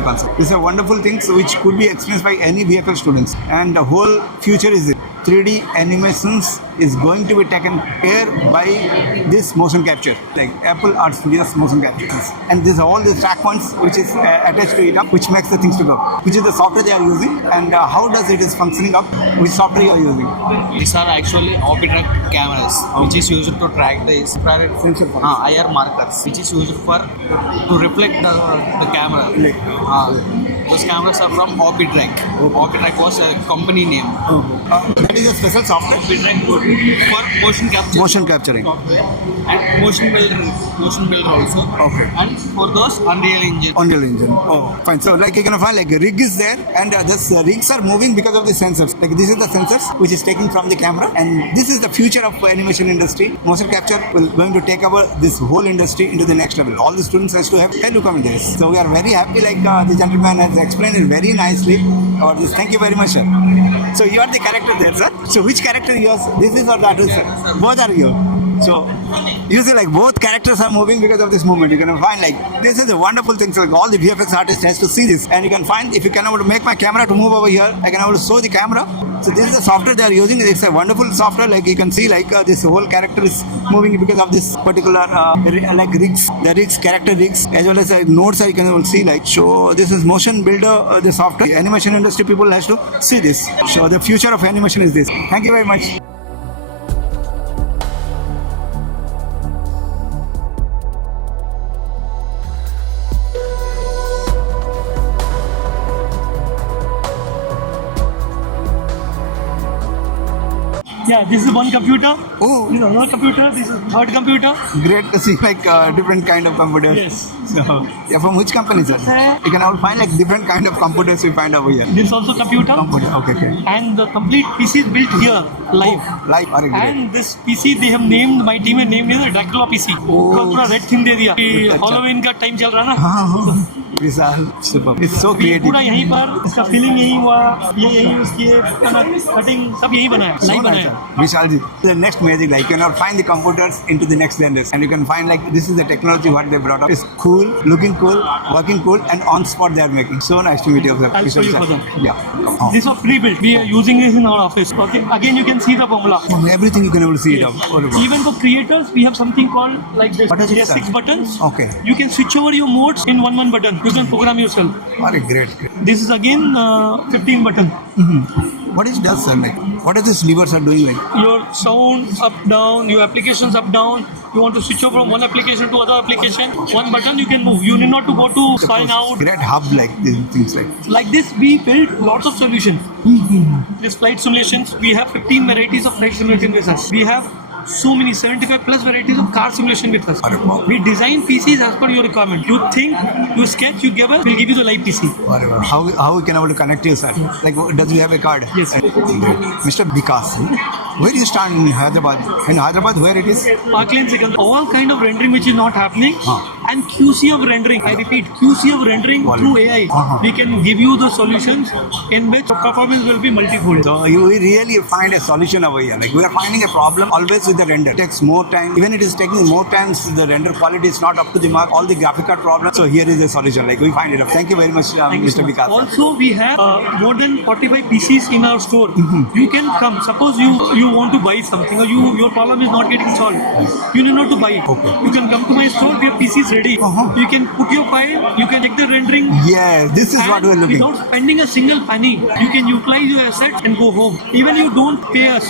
concept. These are wonderful things which could be experienced by any VFX students, and the whole future is it. 3D animations is going to be taken care by this motion capture, like Apple Art Studios motion capture. And there's all the track points which is attached to it up, which makes the things to go. Which is the software they are using, and how does it is functioning up? Which software you are using? These are actually OP-track cameras, which is used to track the infrared IR markers, which is used for to reflect the camera. Those cameras are from OP-track. OP-track was a company name. That is a special software. OP-track for motion capture. Motion capturing. And motion builder also. Okay. And for those Unreal Engine. Unreal Engine. Oh, fine. So like you can find like a rig is there, and this rigs are moving because of the sensors. Like this is the sensors which is taken from the camera, and this is the future of animation industry. Motion capture will going to take over this whole industry into the next level. All the students has to have a look on this. So we are very happy. Like the gentleman has explained it very nicely about this. Thank you very much, sir. So you are the character there, sir. So which character yours? This is or that is, sir? Both are you. So you see, like both characters are moving because of this movement. You can find like this is a wonderful thing. So like, all the VFX artists has to see this, and you can find if you can able to make my camera to move over here, I can able to show the camera. So this is the software they are using. It's a wonderful software. Like you can see, like this whole character is moving because of this particular like rigs, the rigs, character rigs, as well as nodes. You can able to see like so. This is motion builder, the software. The animation industry people has to see this. So the future of animation is this. Thank you very much. Yeah, this is one computer. Oh, This is another computer. This is third computer. great to see like different kind of computers. Yes. So, yeah, from which company, sir? You can all find like different kind of computers we find over here. This is also computer. Computer, okay. And the complete PC is built here, live. Live, are great. And this PC they have named, my team has named it the Dracula PC. Because पूरा red theme दे दिया. Halloween का time चल रहा है ना. Vishal, super. It's so creative. पूरा यहीं पर इसका feeling यहीं हुआ, ये यहीं उसकी cutting सब यहीं बनाया, live बनाया. Vishal ji, the next magic, like you can find the computers into the next generation, and you can find like this is the technology what they brought up. It's cool, looking cool, working cool, and on spot they are making. So nice to meet you, sir. I'll show you further. Yeah. This was pre-built. We are using this in our office. Okay. Again, you can see the formula. From everything you can able to see it up. Even for creators, we have something called like this. What is it, There are sir? 6 buttons. Okay. You can switch over your modes in one button. You can program yourself. Are great. This is again 15 button. What is does, sir? Like what are these levers are doing like? Your sound up down, your applications up down. You want to switch over from one application to other application. One button you can move. You need not to go to sign out. Great hub like these things like. Like this, we built lots of solutions. These flight simulations, we have 15 varieties of flight simulation with us. We have so many 75 plus varieties of car simulation with us. We design PCs as per your requirement. You think, you sketch, you give us, we'll give you the live PC. How we can able to connect you, sir? Like does you have a card? Yes. Mr. Vikash, where do you stand in Hyderabad? In Hyderabad, where it is? Parklane second. All kind of rendering which is not happening, and QC of rendering. I repeat, QC of rendering through AI. We can give you the solutions in which performance will be multifold. So you really find a solution over here. Like we are finding a problem always with the render. It takes more time. Even it is taking more time, the render quality is not up to the mark. All the graphic card problems. So here is a solution. Like we find it up. Thank you very much, Mr. Vikash. Also, we have more than 45 PCs in our store. You can come. Suppose you want to buy something or your problem is not getting solved. You need not to buy it. You can come to my store. Your PC is ready. You can put your file. You can check the rendering. Yes, this is what we are looking. Without spending a single penny, you can utilize your assets and go home. Even you don't pay us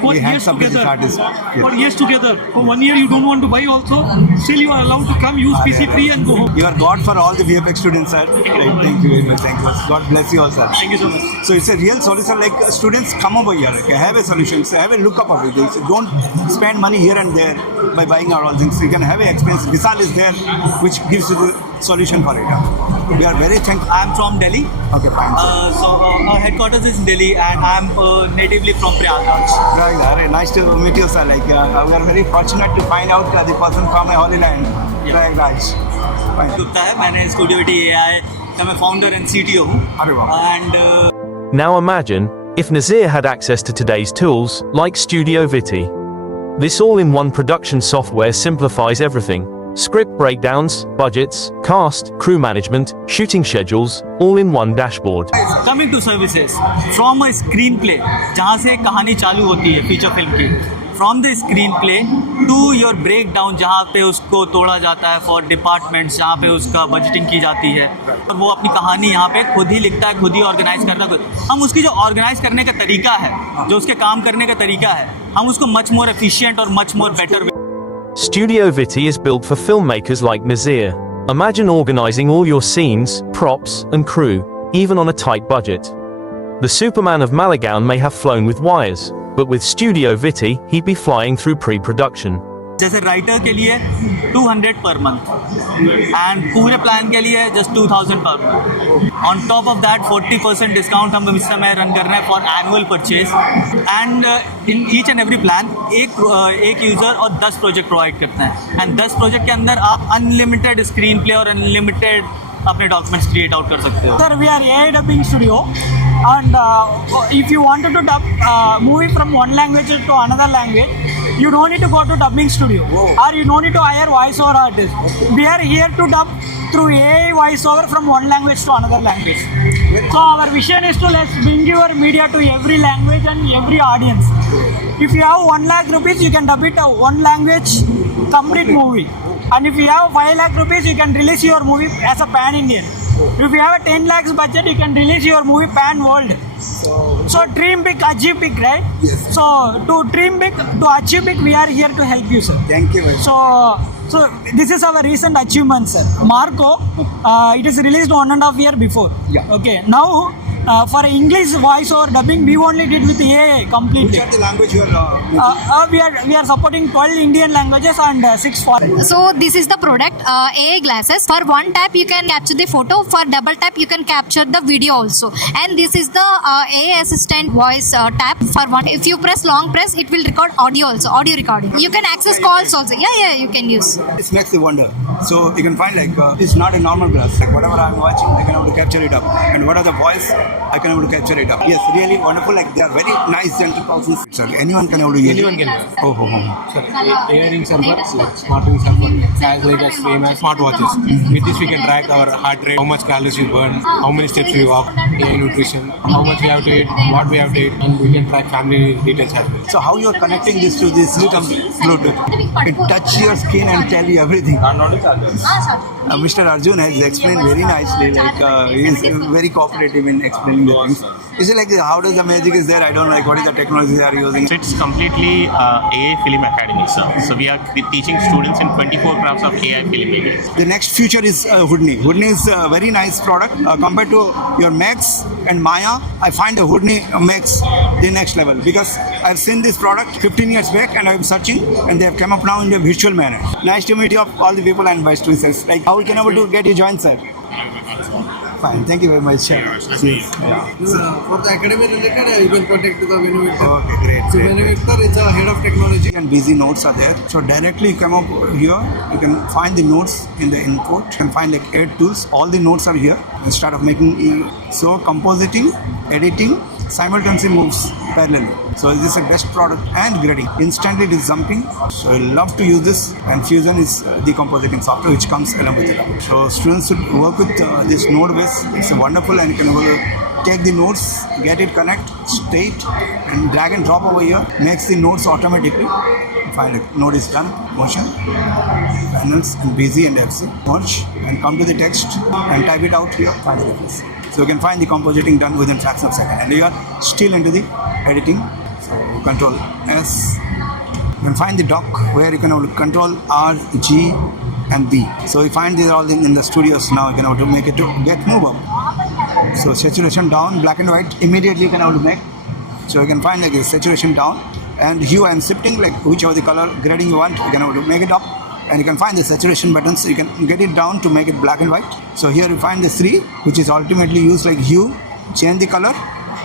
for years together. For years together. For 1 year you don't want to buy also. Still you are allowed to come use PC free and go home. You are God for all the VFX students, sir. Thank you very much. Thank you. God bless you all, sir. Thank you so much. So it's a real solution. Like students come over here. Like, have a solution. So have a look up of it. So don't spend money here and there by buying all things. You can have an experience. Vishal is there, which gives you the solution for it. We are very thankful. I'm from Delhi. Okay, fine. Our headquarters is in Delhi, and I'm natively from Prayagraj. Right, nice to meet you, sir. Like we are very fortunate to find out the person from a holy land, Prayagraj. Fine. Gupta है, मैंने studio witty AI का मैं founder and CTO हूँ. अरे वाह. And Now imagine if Nazir had access to today's tools, like Studio Viti. This all-in-one production software simplifies everything. Script breakdowns, budgets, cast, crew management, shooting schedules, all in one dashboard. Coming to services, from a screenplay, जहाँ से कहानी चालू होती है feature film की, from the screenplay to your breakdown, जहाँ पे उसको तोड़ा जाता है for departments, जहाँ पे उसका बजटिंग की जाती है और वो अपनी कहानी यहाँ पे खुद ही लिखता है, खुद ही ऑर्गेनाइज करता है। हम उसकी जो ऑर्गेनाइज करने का तरीका है, जो उसके काम करने का तरीका है, हम उसको मच मोर एफिशिएंट और much more better. Studio Viti is built for filmmakers like Nazir. Imagine organizing all your scenes, props, and crew, even on a tight budget. The Superman of Maligaon may have flown with wires, but with Studio Viti, he'd be flying through pre-production. जैसे writer के लिए 200 per month and पूरे plan के लिए just 2000 per month. On top of that 40% discount हम इस समय run कर रहे हैं for annual purchase and in each and every plan एक यूज़र और 10 प्रोजेक्ट प्रोवाइड करते हैं एंड 10 प्रोजेक्ट के अंदर आप अनलिमिटेड स्क्रीन प्ले और अनलिमिटेड अपने डॉक्यूमेंट्स क्रिएट आउट कर सकते हो। Sir, we are AI dubbing studio, and if you wanted to dub movie from one language to another language, you don't need to go to dubbing studio, or you don't need to hire voiceover artist. We are here to dub through AI voiceover from one language to another language. So our vision is to let's bring your media to every language and every audience. If you have 1 lakh rupees, you can dub it a one language complete movie. And if you have 5 lakh rupees, you can release your movie as a pan-Indian. If you have a 10 lakhs budget, you can release your movie pan-world. So dream big, achieve big, right? Yes. So to dream big, to achieve big, we are here to help you, sir. Thank you very much. So this is our recent achievement, sir. Marco, it is released 1.5 years before. Yeah. Okay. Now for English voice or dubbing, we only did with AI completely. Which are the language you are We are supporting 12 Indian languages and 6 foreign. So this is the product, AI glasses. For one tap you can capture the photo, for double tap you can capture the video also. And this is the AI assistant voice tap. For one, if you press long press, it will record audio also, audio recording. You can access calls also. Yeah, you can use. This makes the wonder. So you can find like it's not a normal glass. Like whatever I'm watching, I can able to capture it up. And what are the voice, I can able to capture it up. Yes, really wonderful. Like they are very nice, gentle persons. So anyone can able to use Anyone it. can use it. Oh. Earring server, like smart ring server, as like as same as smartwatches. With this we can track our heart rate, how much calories we burn, how many steps we walk, daily nutrition, how much we have to eat, what we have to eat, and we can track family details as well. So how you are connecting this to this Bluetooth? It touch your skin and tell you everything. Mr. Arjun has explained very nicely. Like he is very cooperative in explaining the things. Is it like how does the magic is there? I don't know. Like what is the technology they are using? So it's completely AI Film Academy, sir. So we are teaching students in 24 crafts of AI filmmaking. The next future is Houdini. Houdini is a very nice product compared to your Max and Maya. I find the Houdini makes the next level because I've seen this product 15 years back and I'm searching and they have come up now in a visual manner. Nice to meet you all the people and vice versa. Like how we can able to get you joined, sir? Fine, thank you very much. Yeah. For the academy related, you can contact the Venu Victor. Okay, great. So Venu Victor is a head of technology. And busy notes are there. So directly you come up here, you can find the notes in the input. You can find like 8 tools. All the notes are here. You start of making so compositing, editing, simultaneously moves parallelly. So this is a best product and grading. Instantly it is jumping. So I love to use this. And Fusion is the compositing software which comes along with it. So students should work with this node base. It's a wonderful and you can take the nodes, get it connect, state and drag and drop over here. Makes the nodes automatically. Find it. Node is done. Motion. Panels and BZ and FC. Merge and come to the text and type it out here. Find the difference. So you can find the compositing done within fraction of a second. And you are still into the editing. So Control S. You can find the dock where you can control R, G and B. So you find these are all in the studios now. You can to make it to get move up. So saturation down, black and white. Immediately you can able to make. So you can find like the saturation down and hue and shifting like whichever the color grading you want. You can able to make it up. And you can find the saturation buttons. You can get it down to make it black and white. So here you find the 3, which is ultimately used like hue, change the color,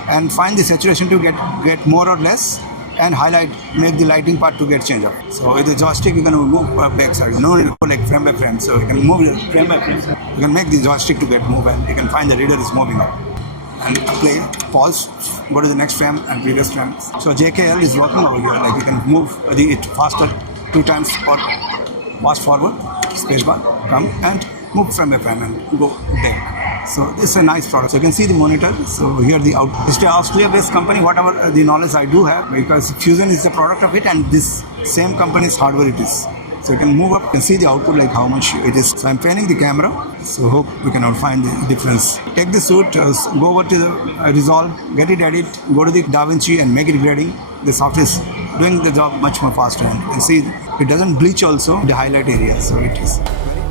and find the saturation to get more or less, and highlight, make the lighting part to get changed up. So with the joystick, you can move back side. No need to go like frame by frame. So you can move it frame by frame. You can make the joystick to get move, and you can find the reader is moving up. And play, pause, go to the next frame and previous frame. So JKL is working over here. Like you can move it faster 2 times or fast forward spacebar, come and move from a fan and go deck. So this is a nice product. So you can see the monitor. So here the out. It's an Australia-based company. Whatever the knowledge I do have, because Fusion is the product of it, and this same company's hardware it is. So you can move up and see the output, like how much it is. So I'm training the camera. So hope we can all find the difference. Take the suit, go over to the Resolve, get it edit, go to the DaVinci and make it grading. The software is doing the job much more faster, and you can see it doesn't bleach also the highlight area. So it is very